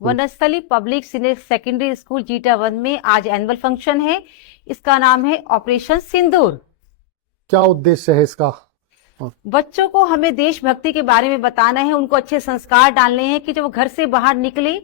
School. Vanasthali public senior secondary school Zeta 1 में आज annual function है। इसका नाम है ऑपरेशन सिंदूर। क्या उद्देश्य है इसका? बच्चों को हमें देशभक्ति के बारे में बताना है, उनको अच्छे संस्कार डालने हैं कि जब वो घर से बाहर निकले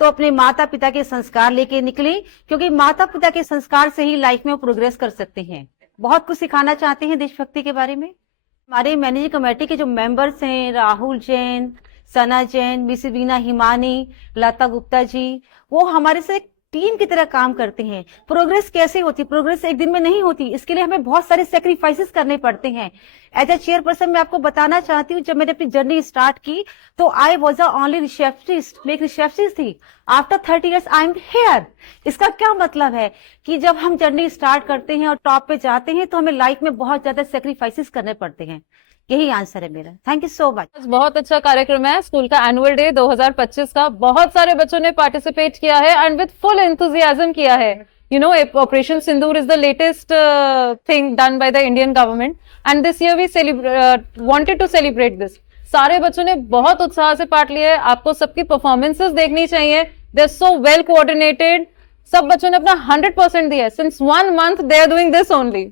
तो अपने माता पिता के संस्कार लेके निकले, क्योंकि माता पिता के संस्कार से ही लाइफ में वो प्रोग्रेस कर सकते हैं। बहुत कुछ सिखाना चाहते हैं देशभक्ति के बारे में। हमारे मैनेजिंग कमेटी के जो मेंबर्स हैं, राहुल जैन, सना जैन, मिस वीना हिमानी, लता गुप्ता जी, वो हमारे से टीम की तरह काम करते हैं। प्रोग्रेस कैसे होती? प्रोग्रेस एक दिन में नहीं होती, इसके लिए हमें बहुत सारे सेक्रीफाइसेस करने पड़ते हैं। एज अ चेयरपर्सन मैं आपको बताना चाहती हूँ, जब मैंने अपनी जर्नी स्टार्ट की तो I was a only receptionist, मैं एक रिसेप्शनिस्ट थी। After 30 years I am here. इसका क्या मतलब है कि जब हम जर्नी स्टार्ट करते हैं और टॉप पे जाते हैं तो हमें लाइफ में बहुत ज्यादा सेक्रीफाइसेस करने पड़ते हैं। यही आंसर है मेरा। Thank you so much. बहुत अच्छा कार्यक्रम है स्कूल का एनुअल डे 2025 का। बहुत सारे बच्चों ने पार्टिसिपेट किया है एंड विद फुल एंथुजियाज्म किया है। You know, operation Sindoor is the latest thing done by the Indian government and this year we wanted to celebrate this. सारे बच्चों ने बहुत उत्साह से पार्ट लिया है। आपको सबकी परफॉर्मेंसेस देखनी चाहिए। They are so well coordinated. सब बच्चों ने अपना 100% दिया है। Since 1 month they are doing this only.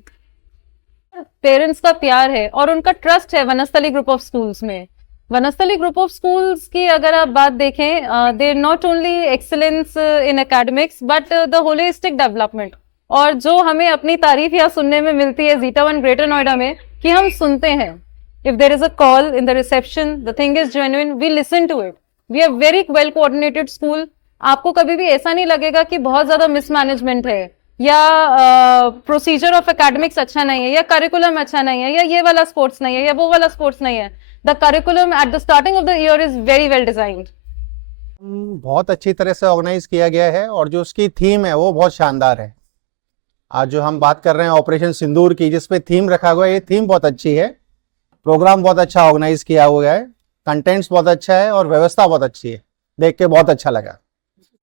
Parents का प्यार है और उनका ट्रस्ट है वनस्थली ग्रुप ऑफ स्कूल्स में। वनस्थली ग्रुप ऑफ स्कूल्स की अगर आप बात देखें, they not only excellence in academics but the holistic development. और जो हमें अपनी तारीफ यहाँ सुनने में मिलती है जीटा 1 ग्रेटर नोएडा में, कि हम सुनते हैं। If there is a call in the reception, the thing is genuine, we listen to it. We are very well coordinated school. आपको कभी भी ऐसा नहीं लगेगा कि बहुत ज्यादा मिसमैनेजमेंट है या प्रोसीजर ऑफ एकेडमिक्स अच्छा नहीं है या करिकुलम अच्छा नहीं है या ये वाला स्पोर्ट्स नहीं है या वो वाला स्पोर्ट्स नहीं है। The curriculum at the starting of the year is very well designed. बहुत अच्छी तरह से ऑर्गेनाइज किया गया है और जो उसकी थीम है वो बहुत शानदार है। आज जो हम बात कर रहे हैं ऑपरेशन सिंदूर की, जिसपे थीम रखा हुआ है, ये थीम बहुत अच्छी है। प्रोग्राम बहुत अच्छा ऑर्गेनाइज किया हुआ है, कंटेंट्स बहुत अच्छा है और व्यवस्था बहुत अच्छी है। देख के बहुत अच्छा लगा।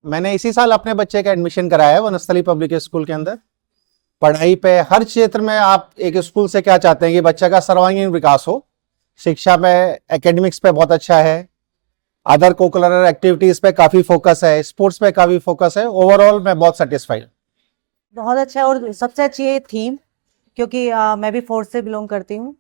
मैंने इसी साल अपने बच्चे का एडमिशन कराया है वनस्थली पब्लिक स्कूल के अंदर। पढ़ाई पे हर क्षेत्र में आप एक स्कूल से क्या चाहते हैं कि बच्चा का सर्वांगीण विकास हो। शिक्षा में एकेडमिक्स पे बहुत अच्छा है, अदर कोकुलर एक्टिविटीज पे काफी फोकस है, स्पोर्ट्स पे काफी फोकस है। ओवरऑल मैं बहुत सेटिस्फाइड। बहुत अच्छा है और सबसे अच्छी है थीम, क्योंकि मैं भी फोर्स से बिलोंग करती हूँ।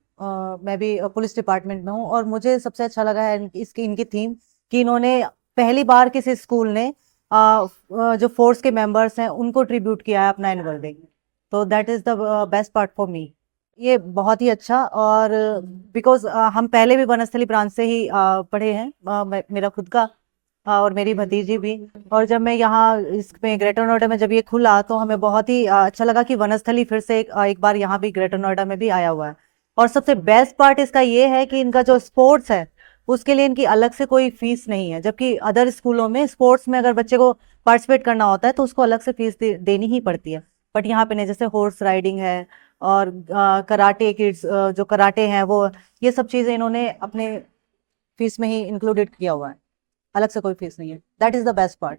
मैं भी पुलिस डिपार्टमेंट में हूँ और मुझे सबसे अच्छा लगा है इनकी थीम कि इन्होंने पहली बार किसी स्कूल ने जो फोर्स के मेंबर्स हैं उनको ट्रिब्यूट किया है अपना एनुअल डे। तो that is the best part for me. ये बहुत ही अच्छा, और बिकॉज हम पहले भी वनस्थली ब्रांच से ही पढ़े हैं, मेरा खुद का और मेरी भतीजी भी। और जब मैं यहाँ इसमें ग्रेटर नोएडा में जब ये खुला तो हमें बहुत ही अच्छा लगा कि वनस्थली फिर से एक बार यहाँ भी ग्रेटर नोएडा में भी आया हुआ है। और सबसे बेस्ट पार्ट इसका ये है कि इनका जो स्पोर्ट्स है उसके लिए इनकी अलग से कोई फीस नहीं है, जबकि अदर स्कूलों में स्पोर्ट्स में अगर बच्चे को पार्टिसिपेट करना होता है तो उसको अलग से फीस देनी ही पड़ती है। बट यहाँ पे नहीं, जैसे हॉर्स राइडिंग है और कराटे किड्स जो कराटे हैं वो, ये सब चीज़ें इन्होंने अपने फीस में ही इंक्लूडेड किया हुआ है, अलग से कोई फीस नहीं है। That is the best part.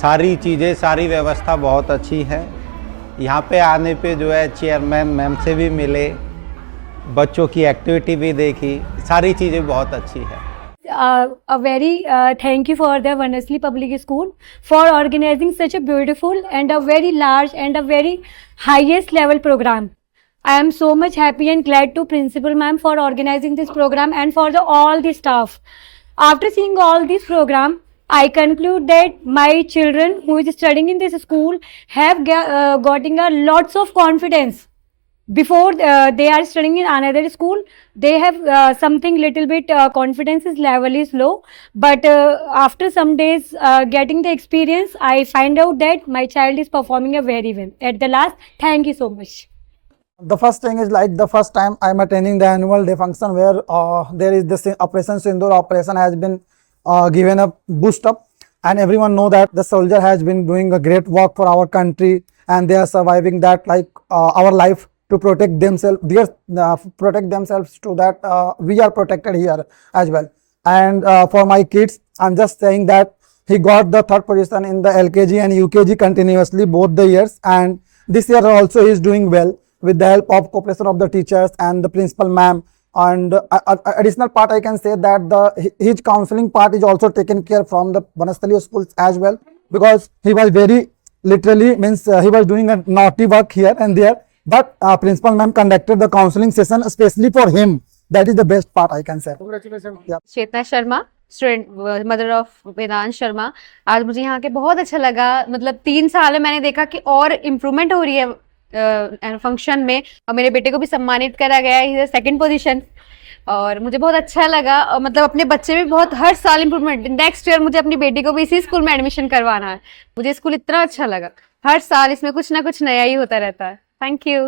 सारी चीज़ें, सारी व्यवस्था बहुत अच्छी है। यहाँ पे आने पे जो है चेयरमैन मैम से भी मिले, बच्चों की एक्टिविटी भी देखी, सारी चीज़ें बहुत अच्छी है। A very thank you for the Wanasli Public School for organizing such a beautiful and a very large and a very highest level program. I am so much happy and glad to Principal Ma'am for organizing this program and for all the staff. After seeing all this program, I conclude that my children who is studying in this school have gotten a lots of confidence. Before they are studying in another school, they have something little bit confidence level is low, but after some days getting the experience, I find out that my child is performing very well. At the last, thank you so much. The first thing is like the first time I'm attending the annual day function where there is this Operation Sindoor operation has been given a boost up, and everyone know that the soldier has been doing a great work for our country and they are surviving that like our life to protect themselves, protect themselves to that we are protected here as well. And for my kids, I'm just saying that he got the 3rd position in the LKG and UKG continuously both the years, and this year also he is doing well with the help of cooperation of the teachers and the principal ma'am And additional part I can say that his counseling part is also taken care from the Banasthali schools as well, because he was very literally means he was doing a naughty work here and there, but principal ma'am conducted the counseling session especially for him. That is the best part I can say. Chetna Sharma, student, mother of Vedant Sharma. आज मुझे यहाँ के बहुत अच्छा लगा। मतलब 3 साल में मैंने देखा कि और इम्प्रूवमेंट हो रही है फंक्शन में, और मेरे बेटे को भी सम्मानित करा गया है, 2nd पोजीशन, और मुझे बहुत अच्छा लगा। और मतलब अपने बच्चे में बहुत हर साल इम्प्रूवमेंट। नेक्स्ट ईयर मुझे अपनी बेटी को भी इसी स्कूल में एडमिशन करवाना है। मुझे स्कूल इतना अच्छा लगा, हर साल इसमें कुछ ना कुछ नया ही होता रहता है। Thank you.